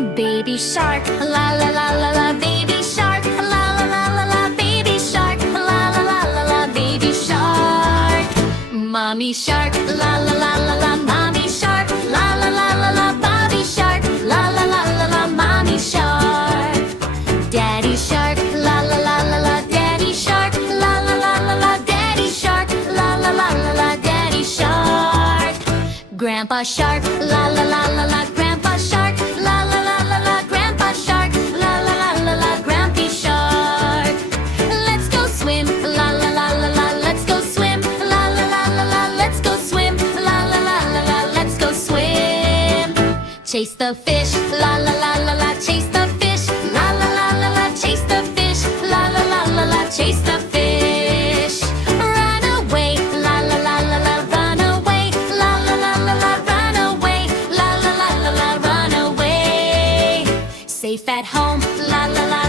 Baby shark, la la la la la. Baby shark, la la la la la. Baby shark, la la la la la. Baby shark. Mommy shark, la la la la la. Mommy shark, la la la la la. Bobby shark, la la la la la. Mommy shark. Daddy shark, la la la la la. Daddy shark, la la la la la. Daddy shark, la la la la la. Daddy shark. Grandpa shark, la la la la la. Grandpa shark, la la la la la. Grandpa shark, la la la la la. Grampy shark. Let's go swim, la la la la la. Let's go swim, la la la la la. Let's go swim, la la la la la. Let's go swim. Chase the fish, la la la la la. Chase the fish, la la la la la. Chase the fish, la la la la la. Chase the fish. Run away, la la la la la. Run away, la la la la la. Run away, la la la la la. Run away. Safe at home, la la la